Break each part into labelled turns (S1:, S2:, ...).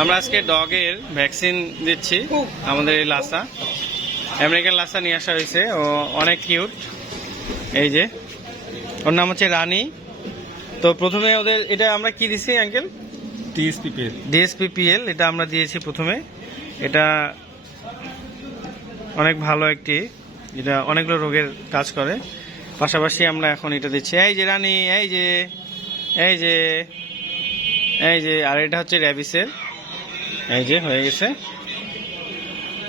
S1: আমরা আজকে ডগের ভ্যাকসিন দিচ্ছি আমাদের এই লাসা আমেরিকান লাসা নিয়ে আসা হয়েছে ও অনেক কিউট। এই যে ওর নাম হচ্ছে রানী। তো প্রথমে ওদের এটা আমরা কি দিছি আঙ্কেল?
S2: টিএসপি পেল
S1: ডিএসপিপিএল এটা আমরা দিয়েছি প্রথমে। এটা অনেক ভালো একটি এটা অনেকগুলো রোগের কাজ করে। পাশাপাশি আমরা এখন এটা দিচ্ছি। এই যে রানী, এই যে এই যে এই যে, আর এটা হচ্ছে র্যাবিসের এই যে, হয়ে গেছে।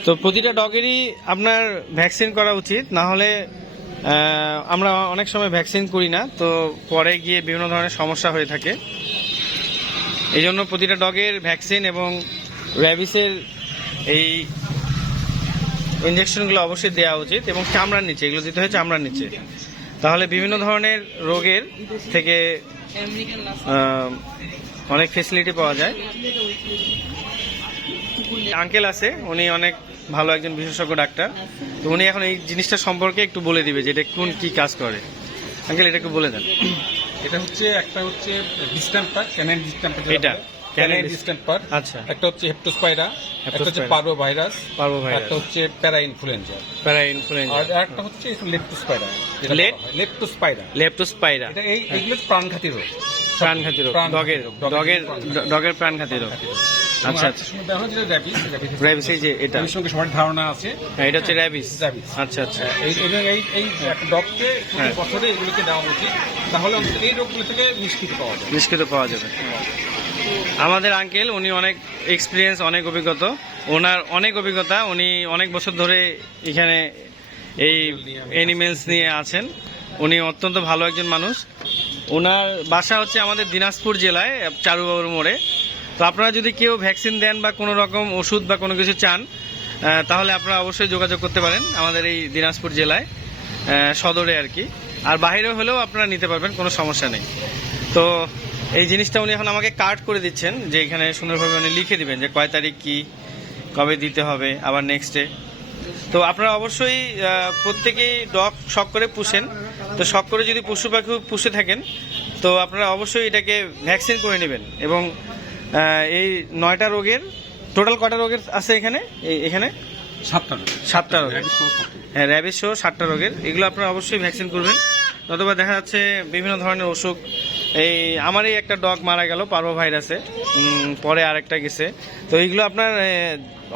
S1: তো প্রতিটা ডগেরই আপনার ভ্যাকসিন করা উচিত। না হলে আমরা অনেক সময় ভ্যাকসিন করি না, তো পরে গিয়ে বিভিন্ন ধরনের সমস্যা হয়ে থাকে। এই জন্য প্রতিটা ডগের ভ্যাকসিন এবং র্যাবিসের এই ইঞ্জেকশনগুলো অবশ্যই দেওয়া উচিত এবং চামড়ার নিচে, এগুলো দিতে হয় চামড়ার নিচে। তাহলে বিভিন্ন ধরনের রোগের থেকে অনেক ফেসিলিটি পাওয়া যায়। আঙ্কেল আছে উনি অনেক ভালো একজন বিশেষজ্ঞ ডাক্তার। তো উনি এখন এই জিনিসটা সম্পর্কে একটু বলে দিবে যে এটা কোন কি কাজ করে। আঙ্কেল এটা একটু বলে দেন।
S2: এটা হচ্ছে একটা হচ্ছে ডিস্টেম্পার ক্যানাইন ডিস্টেম্পার
S1: এটা, আচ্ছা।
S2: একটা হচ্ছে হেপ্টোস্পাইরা একটা হচ্ছে। পারো ভাইরাস একটা হচ্ছে প্যারা ইনফ্লুয়েঞ্জা
S1: প্যারা
S2: আর একটা হচ্ছে লেপ্টোস্পাইরা লেপ্টোস্পাইরা
S1: লেপ্টোস্পাইরা
S2: এটা এই এইগুলো প্রাণঘাতী রোগ।
S1: প্রাণঘাতী রোগ। ডগের ডগের
S2: ডগের
S1: প্রাণঘাতী রোগ। আচ্ছা, র্যাবিস এই যে এটা।
S2: এর সঙ্গে সবার ধারণা আছে।
S1: হ্যাঁ, এটা হচ্ছে র্যাবিস। আচ্ছা আচ্ছা।
S2: এই এই এই একটা ডগকে প্রতি
S1: হ্যাঁ।
S2: বছরে এগুলোকে দেওয়া উচিত। তাহলে এই রোগগুলো থেকে নিষ্কৃত পাওয়া যাবে।
S1: নিষ্কৃত পাওয়া যাবে। আমাদের আঙ্কেল উনি অনেক এক্সপিরিয়েন্স অনেক অভিজ্ঞতা। ওনার অনেক অভিজ্ঞতা, উনি অনেক বছর ধরে এখানে এই অ্যানিমেলস নিয়ে আছেন। উনি অত্যন্ত ভালো একজন মানুষ। ওনার বাসা হচ্ছে আমাদের দিনাজপুর জেলায়, চারুবাবুর মোড়ে। তো আপনারা যদি কেউ ভ্যাকসিন দেন বা কোনো রকম ওষুধ বা কোনো কিছু চান তাহলে আপনারা অবশ্যই যোগাযোগ করতে পারেন আমাদের এই দিনাজপুর জেলায় সদরে আর কি। আর বাইরে হলেও আপনারা নিতে পারবেন, কোনো সমস্যা নেই। তো এই জিনিসটা উনি এখন আমাকে কার্ড করে দিচ্ছেন যে এখানে সুন্দরভাবে উনি লিখে দিবেন যে কয় তারিখ কি কবে দিতে হবে আবার নেক্সটে তো আপনারা অবশ্যই প্রত্যেকেই ডগ শখ করে পুষেন। তো শখ করে যদি পশু পাখি পুষে থাকেন তো আপনারা অবশ্যই এটাকে ভ্যাকসিন করে নেবেন। এবং এই নয়টা রোগের টোটাল কটা রোগের আছে এখানে? এই- এখানে?
S2: সাতটা রোগ।
S1: সাতটা রোগের
S2: সাতটা রোগ।
S1: হ্যাঁ র্যাবিস সহ সাতটা রোগের। এগুলো আপনারা অবশ্যই ভ্যাকসিন করবেন। নতুবা দেখা যাচ্ছে বিভিন্ন ধরনের অসুখ এই আমারই একটা ডগ মারা গেল পার্বো ভাইরাসে উম, পরে আরেকটা গেছে। তো এইগুলো আপনার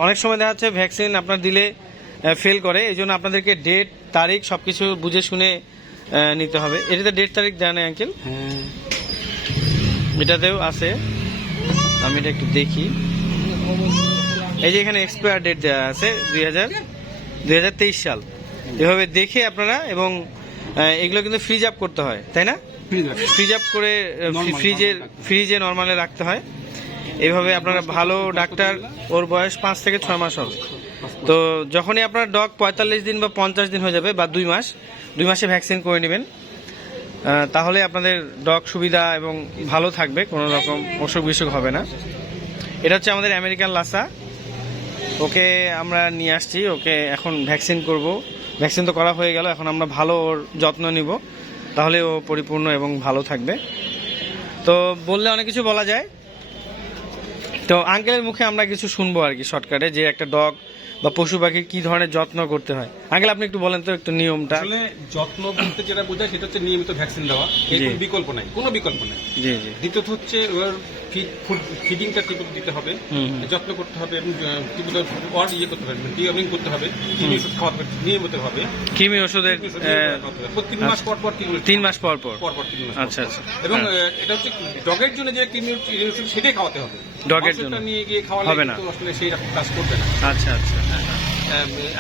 S1: অনেক সময় দেখা যাচ্ছে ভ্যাকসিন আপনার দিলে ফেল করে। এই জন্য আপনাদেরকে ডেট তারিখ সব কিছু বুঝে শুনে নিতে হবে। এটাতে ডেট তারিখ দেয় না আঙ্কেল
S2: হ্যাঁ।
S1: এটাতেও আছে। আমি এটা একটু দেখি। এই যে এখানে এক্সপায়ার ডেট দেওয়া আছে দুই হাজার দুই হাজার তেইশ সাল। এভাবে দেখে আপনারা এবং এগুলো কিন্তু ফ্রিজ আপ করতে হয় তাই না? ফ্রিজ আপ করে ফ্রিজে ফ্রিজে নর্মালে রাখতে হয়। এইভাবে আপনারা ভালো ডাক্তার ওর বয়স পাঁচ থেকে ছয় মাস হবে। তো যখনই আপনার ডগ পঁয়তাল্লিশ দিন বা পঞ্চাশ দিন হয়ে যাবে বা দুই মাস দুই মাসে ভ্যাকসিন করে নেবেন তাহলে আপনাদের ডগ সুবিধা এবং ভালো থাকবে কোনো রকম অসুখ বিসুখ হবে না। এটা হচ্ছে আমাদের আমেরিকান লাসা। ওকে আমরা নিয়ে আসছি ওকে এখন ভ্যাকসিন করব। ভ্যাকসিন তো করা হয়ে গেল এখন আমরা ভালো ওর যত্ন নিব। তাহলে ও পরিপূর্ণ এবং ভালো থাকবে। তো বললে অনেক কিছু বলা যায়। তো আঙ্কেলের মুখে আমরা কিছু শুনব আর কি শর্টকাটে যে একটা ডগ বা পশু পাখির কি ধরনের যত্ন করতে হয়। আঙ্কেল আপনি একটু বলেন তো একটু নিয়মটা।
S2: আসলে যত্ন করতে যেটা বোঝায় সেটা হচ্ছে নিয়মিত ভ্যাকসিন দেওয়া। এই বিকল্প নাই কোনো বিকল্প নাই।
S1: জি জি।
S2: দ্বিতীয়ত হচ্ছে ওর ফিডিংটা ঠিক দিতে হবে। যত্ন করতে হবে এবং ওয়ার্ড ইয়ে করতে হবে ডিওয়ার্মিং করতে হবে কৃমি ওষুধ খাওয়াতে হবে নিয়মিত হবে
S1: কৃমি ওষুধের।
S2: প্রতি তিন মাস পর পর
S1: তিন মাস পর পর
S2: পর পর তিন মাস
S1: আচ্ছা, আচ্ছা।
S2: এবং
S1: হ্যাঁ।
S2: এটা হচ্ছে ডগের জন্য যে কৃমি ওষুধ সেটাই খাওয়াতে হবে
S1: ডগের জন্য।
S2: নিয়ে গিয়ে খাওয়ালে
S1: হবে না।
S2: আসলে সেই রকম কাজ করবে না
S1: আচ্ছা আচ্ছা
S2: আম,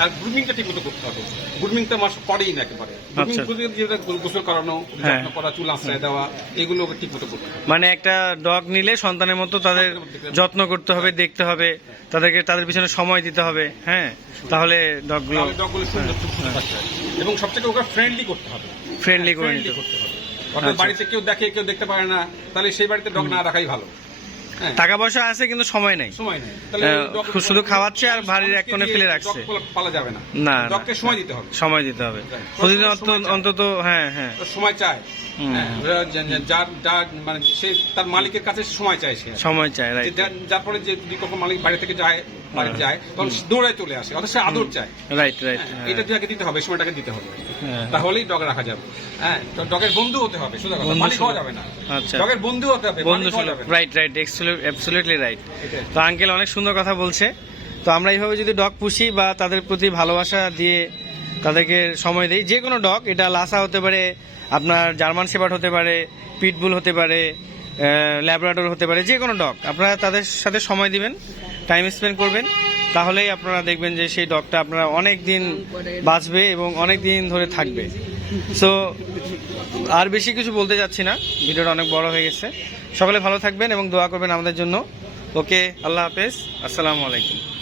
S2: আর গ্রুমিংটা ঠিক মতো করতে হবে। গ্রুমিংটা মাস করেই না একেবারে।
S1: আচ্ছা।
S2: যেটা গোসল করানো
S1: হ্যাঁ।
S2: যত্ন করা চুল আশ্রয় দেওয়া এগুলো ঠিক মতো করতে হবে।
S1: মানে একটা ডগ নিলে সন্তানের মতো তাদের যত্ন করতে হবে দেখতে হবে তাদেরকে তাদের পিছনে সময় দিতে হবে হ্যাঁ? তাহলে ডগগুলো
S2: ডগগুলো সুন্দর হবে এবং সবথেকে ওকে ফ্রেন্ডলি করতে হবে।
S1: ফ্রেন্ডলি করে নিতে
S2: করতে হবে। অর্থাৎ
S1: আচ্ছা।
S2: বাড়িতে কেউ দেখে কেউ দেখতে পারে না তাহলে সেই বাড়িতে ডগ না রাখাই ভালো। হ্যাঁ
S1: টাকা পয়সা আছে কিন্তু সময় নাই।
S2: সময় নেই।
S1: শুধু খাওয়াচ্ছে আর বাড়ির এক কোণে ফেলে রাখছে।
S2: পালা যাবে না। সময় দিতে হবে।
S1: সময় দিতে হবে। প্রতিদিন অন্তত হ্যাঁ হ্যাঁ।
S2: সময় চায়। হ্যাঁ, যার যার মানে সে তার মালিকের কাছে সময় চাইছে
S1: সময় চাই রাইট
S2: যার- ফলে যে যদি কখন মালিক বাড়ি থেকে যায় বাড়ি
S1: হ্যাঁ।
S2: যায় তখন দৌড়ায় চলে আসে অথচ সে আদর চায়।
S1: রাইট রাইট
S2: হ্যাঁ, এটা দিতে হবে সময়টাকে দিতে হবে।
S1: হ্যাঁ।
S2: তাহলেই ডগ রাখা যাবে। হ্যাঁ তো ডগের বন্ধু হতে হবে সোজা কথা
S1: বন্ধু
S2: মালিক হওয়া যাবে না।
S1: আচ্ছা।
S2: ডগের বন্ধু হতে হবে
S1: বন্ধু
S2: মালিক হওয়া
S1: সুলভ
S2: যাবে
S1: রাইট রাইট অ্যাবসলিউটলি রাইট। তো আঙ্কেল অনেক সুন্দর কথা বলছে। তো আমরা এইভাবে যদি ডগ পুষি বা তাদের প্রতি ভালোবাসা দিয়ে তাদেরকে সময় দিই। যে কোনো ডগ, এটা লাসা হতে পারে, আপনার জার্মান সেপার্ট হতে পারে, পিটবুল হতে পারে ল্যাবরেটর হতে পারে যে কোনো ডগ, আপনারা তাদের সাথে সময় দিবেন, টাইম স্পেন্ড করবেন, তাহলেই আপনারা দেখবেন যে সেই ডগটা আপনারা অনেক দিন বাঁচবে এবং অনেক দিন ধরে থাকবে। সো আর বেশি কিছু বলতে যাচ্ছি না, ভিডিওটা অনেক বড় হয়ে গেছে। সকলে ভালো থাকবেন এবং দোয়া করবেন আমাদের জন্য। ওকে আল্লাহ হাফেজ, আসসালামু আলাইকুম।